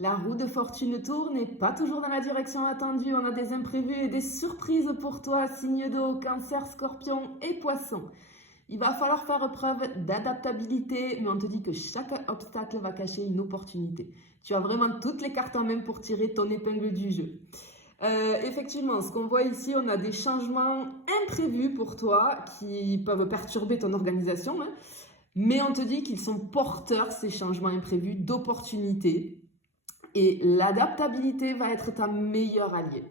La roue de fortune tourne et pas toujours dans la direction attendue. On a des imprévus et des surprises pour toi, signe d'eau, cancer, scorpion et poisson. Il va falloir faire preuve d'adaptabilité, mais on te dit que chaque obstacle va cacher une opportunité. Tu as vraiment toutes les cartes en main pour tirer ton épingle du jeu. Effectivement, ce qu'on voit ici, on a des changements imprévus pour toi qui peuvent perturber ton organisation, hein, mais on te dit qu'ils sont porteurs, ces changements imprévus, d'opportunités. Et l'adaptabilité va être ta meilleure alliée.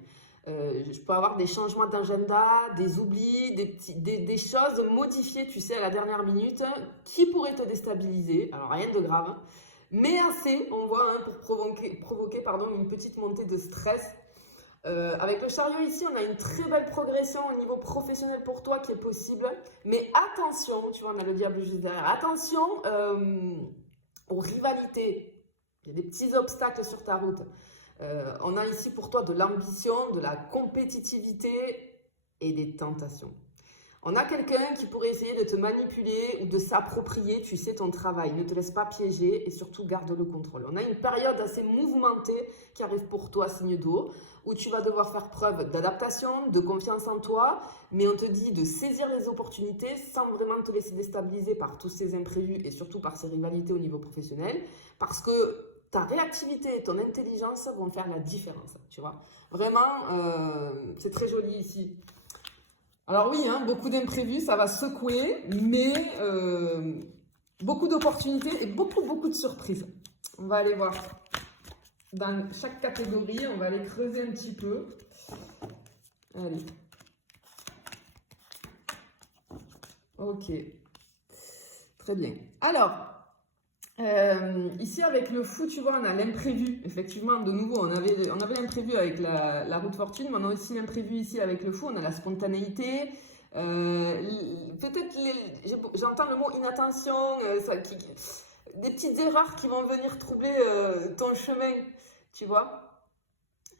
Je peux avoir des changements d'agenda, des oublis, des choses modifiées, tu sais, à la dernière minute, qui pourraient te déstabiliser. Alors, rien de grave, mais assez, on voit, hein, pour provoquer une petite montée de stress. Avec le chariot ici, on a une très belle progression au niveau professionnel pour toi qui est possible. Mais attention, tu vois, on a le diable juste derrière. Attention aux rivalités. Il y a des petits obstacles sur ta route. On a ici pour toi de l'ambition, de la compétitivité et des tentations. On a quelqu'un qui pourrait essayer de te manipuler ou de s'approprier, tu sais, ton travail. Ne te laisse pas piéger et surtout garde le contrôle. On a une période assez mouvementée qui arrive pour toi, signe d'eau, où tu vas devoir faire preuve d'adaptation, de confiance en toi, mais on te dit de saisir les opportunités sans vraiment te laisser déstabiliser par tous ces imprévus et surtout par ces rivalités au niveau professionnel, parce que ta réactivité et ton intelligence vont faire la différence, tu vois. Vraiment, c'est très joli ici. Alors oui, hein, beaucoup d'imprévus, ça va secouer, mais beaucoup d'opportunités et beaucoup de surprises. On va aller voir dans chaque catégorie, on va aller creuser un petit peu. Allez. Ok. Très bien. Alors, ici avec le fou, tu vois, on a l'imprévu. Effectivement, de nouveau, on avait l'imprévu avec la roue de fortune, mais on a aussi l'imprévu ici avec le fou. On a la spontanéité. Peut-être, j'entends le mot inattention, des petites erreurs qui vont venir troubler ton chemin, tu vois.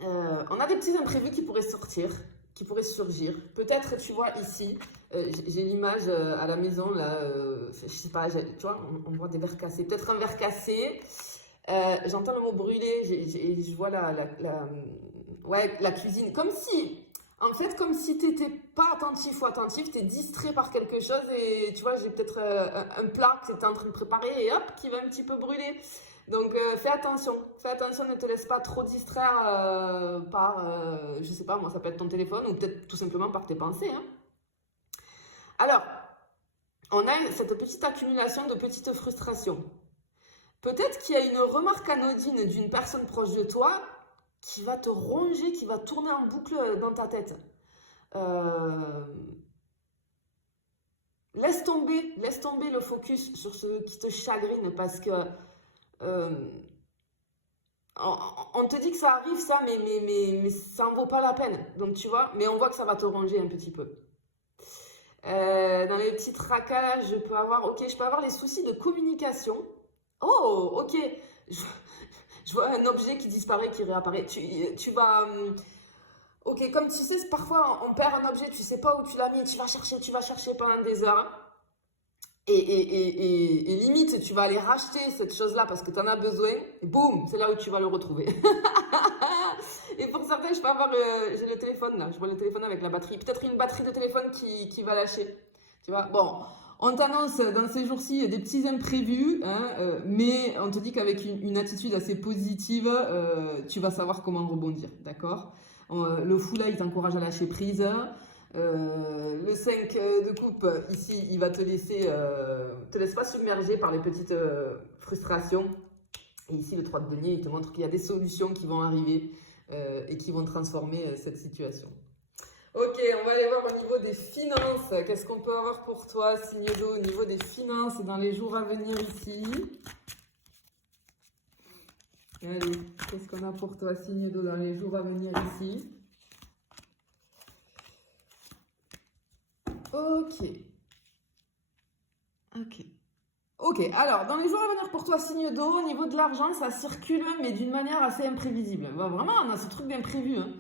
On a des petits imprévus qui pourraient sortir, qui pourraient surgir. Peut-être, tu vois, ici, j'ai l'image à la maison, là, je sais pas, tu vois, on voit des verres cassés. Peut-être un verre cassé, j'entends le mot brûler, je vois la cuisine. En fait, comme si t'étais pas attentif ou attentif, t'es distrait par quelque chose et tu vois, j'ai peut-être un plat que t'étais en train de préparer et hop, qui va un petit peu brûler. Donc fais attention, ne te laisse pas trop distraire par, je sais pas, moi ça peut être ton téléphone ou peut-être tout simplement par tes pensées, hein. Alors, on a cette petite accumulation de petites frustrations. Peut-être qu'il y a une remarque anodine d'une personne proche de toi qui va te ronger, qui va tourner en boucle dans ta tête. Laisse tomber le focus sur ce qui te chagrine parce que on te dit que ça arrive ça, mais ça en vaut pas la peine. Donc tu vois, mais on voit que ça va te ronger un petit peu. Dans les petits tracas, je peux avoir les soucis de communication. Oh, ok. Je vois un objet qui disparaît, qui réapparaît. Tu vas... ok, comme tu sais, parfois on perd un objet, tu sais pas où tu l'as mis, tu vas chercher pendant des heures. Et limite, tu vas aller racheter cette chose-là parce que tu en as besoin. Et boum, c'est là où tu vas le retrouver. Et pour certains, j'ai le téléphone là. Je vois le téléphone avec la batterie. Peut-être une batterie de téléphone qui va lâcher. Tu vois, bon, on t'annonce dans ces jours-ci des petits imprévus, hein, mais on te dit qu'avec une attitude assez positive, tu vas savoir comment rebondir, d'accord? Le fou là, il t'encourage à lâcher prise. Le 5 de coupe, ici, il va te laisse pas submerger par les petites frustrations. Et ici, le 3 de denier, il te montre qu'il y a des solutions qui vont arriver et qui vont transformer cette situation. Ok, on va aller voir au niveau des finances. Qu'est-ce qu'on peut avoir pour toi, signe d'eau, au niveau des finances dans les jours à venir ici? Allez, qu'est-ce qu'on a pour toi, signe d'eau, dans les jours à venir ici? Ok, alors, dans les jours à venir pour toi, signe d'eau, au niveau de l'argent, ça circule, mais d'une manière assez imprévisible. Bon, vraiment, on a ce truc d'imprévu, hein.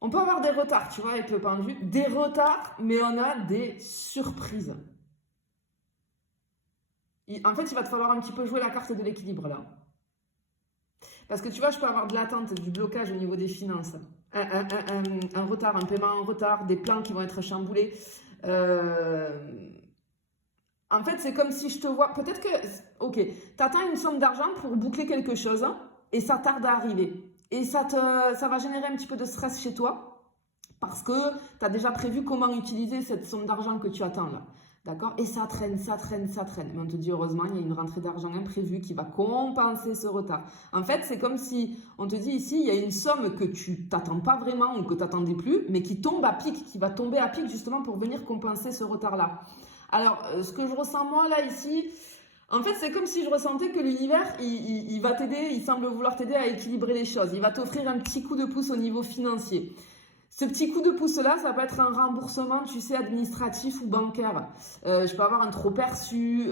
On peut avoir des retards, tu vois, avec le pendu. Des retards, mais on a des surprises. En fait, il va te falloir un petit peu jouer la carte de l'équilibre, là. Parce que tu vois, je peux avoir de l'attente, du blocage au niveau des finances. Un retard, un paiement en retard, des plans qui vont être chamboulés. En fait, c'est comme si je te vois... Peut-être que... Ok, tu attends une somme d'argent pour boucler quelque chose hein, et ça tarde à arriver. Et ça va générer un petit peu de stress chez toi parce que tu as déjà prévu comment utiliser cette somme d'argent que tu attends là. D'accord? Et ça traîne, ça traîne, ça traîne. Mais on te dit heureusement, il y a une rentrée d'argent imprévue qui va compenser ce retard. En fait, c'est comme si on te dit ici, il y a une somme que tu t'attends pas vraiment ou que tu n'attendais plus, mais qui tombe à pic, qui va tomber à pic justement pour venir compenser ce retard-là. Alors, ce que je ressens moi là ici, en fait, c'est comme si je ressentais que l'univers, il va t'aider, il semble vouloir t'aider à équilibrer les choses. Il va t'offrir un petit coup de pouce au niveau financier. Ce petit coup de pouce-là, ça peut être un remboursement, tu sais, administratif ou bancaire. Je peux avoir un trop perçu,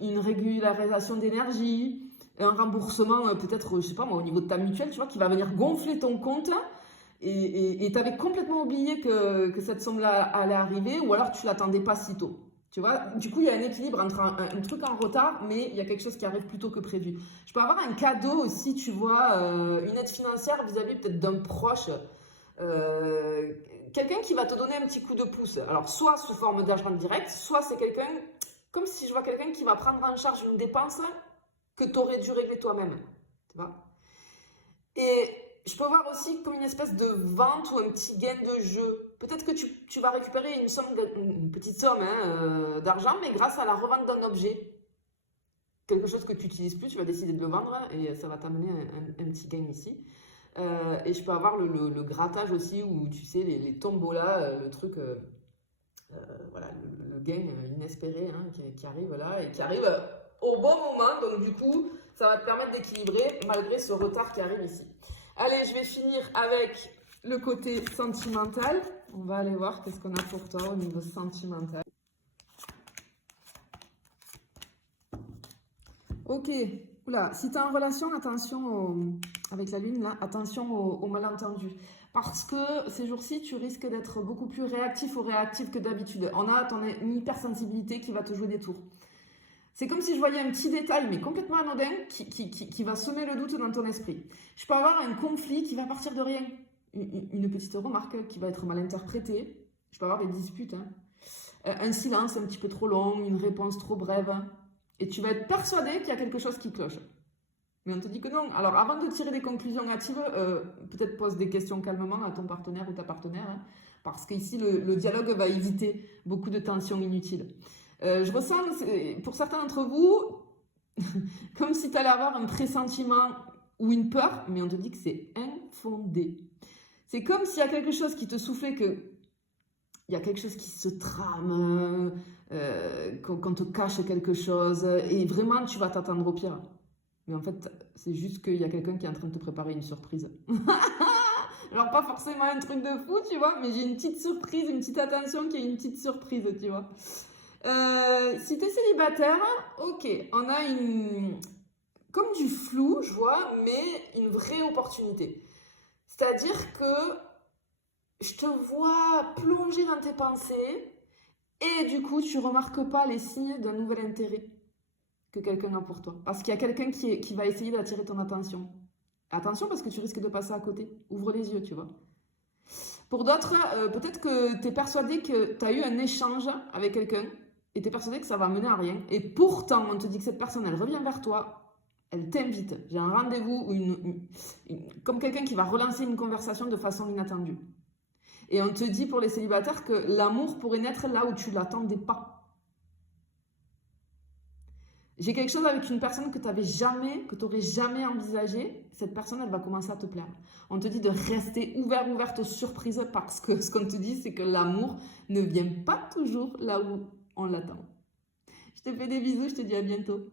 une régularisation d'énergie, un remboursement peut-être, je sais pas moi, au niveau de ta mutuelle, tu vois, qui va venir gonfler ton compte. Et tu avais complètement oublié que cette somme-là allait arriver ou alors tu l'attendais pas si tôt. Tu vois, du coup, il y a un équilibre entre un truc en retard, mais il y a quelque chose qui arrive plus tôt que prévu. Je peux avoir un cadeau aussi, tu vois, une aide financière vis-à-vis peut-être d'un proche. Quelqu'un qui va te donner un petit coup de pouce. Alors, soit sous forme d'argent direct, soit c'est quelqu'un, comme si je vois quelqu'un qui va prendre en charge une dépense que tu aurais dû régler toi-même. Tu vois? Et je peux voir aussi comme une espèce de vente ou un petit gain de jeu. Peut-être que tu vas récupérer une petite somme d'argent, mais grâce à la revente d'un objet. Quelque chose que tu n'utilises plus, tu vas décider de le vendre et ça va t'amener un petit gain ici. Et je peux avoir le grattage aussi, où tu sais, les tombolas, le truc, voilà, le gain inespéré hein, qui arrive là et qui arrive au bon moment. Donc, du coup, ça va te permettre d'équilibrer malgré ce retard qui arrive ici. Allez, je vais finir avec le côté sentimental. On va aller voir qu'est-ce qu'on a pour toi au niveau sentimental. Ok, oula, si tu es en relation, attention avec la lune là, attention aux malentendus. Parce que ces jours-ci, tu risques d'être beaucoup plus réactif ou réactive que d'habitude. On a ton hypersensibilité qui va te jouer des tours. C'est comme si je voyais un petit détail, mais complètement anodin, qui va semer le doute dans ton esprit. Je peux avoir un conflit qui va partir de rien. Une petite remarque qui va être mal interprétée. Je peux avoir des disputes. Hein. Un silence un petit peu trop long, une réponse trop brève. Et tu vas être persuadé qu'il y a quelque chose qui cloche. Mais on te dit que non. Alors, avant de tirer des conclusions hâtives, peut-être pose des questions calmement à ton partenaire ou ta partenaire. Hein, parce qu'ici, le dialogue va éviter beaucoup de tensions inutiles. Je ressens, pour certains d'entre vous, comme si tu allais avoir un pressentiment ou une peur, mais on te dit que c'est infondé. C'est comme s'il y a quelque chose qui te soufflait que il y a quelque chose qui se trame, qu'on te cache quelque chose, et vraiment tu vas t'attendre au pire. Mais en fait, c'est juste qu'il y a quelqu'un qui est en train de te préparer une surprise. Alors pas forcément un truc de fou, tu vois, mais j'ai une petite surprise, une petite attention qui est une petite surprise, tu vois. Si tu es célibataire, ok, on a comme du flou, je vois, mais une vraie opportunité. C'est-à-dire que je te vois plonger dans tes pensées et du coup, tu remarques pas les signes d'un nouvel intérêt que quelqu'un a pour toi. Parce qu'il y a quelqu'un qui va essayer d'attirer ton attention. Attention parce que tu risques de passer à côté. Ouvre les yeux, tu vois. Pour d'autres, peut-être que tu es persuadé que tu as eu un échange avec quelqu'un et tu es persuadé que ça va mener à rien. Et pourtant, on te dit que cette personne, elle revient vers toi, elle t'invite. J'ai un rendez-vous, comme quelqu'un qui va relancer une conversation de façon inattendue. Et on te dit pour les célibataires que l'amour pourrait naître là où tu ne l'attendais pas. J'ai quelque chose avec une personne que tu n'aurais jamais envisagé. Cette personne, elle va commencer à te plaire. On te dit de rester ouverte aux surprises parce que ce qu'on te dit, c'est que l'amour ne vient pas toujours là où on l'attend. Je te fais des bisous, je te dis à bientôt.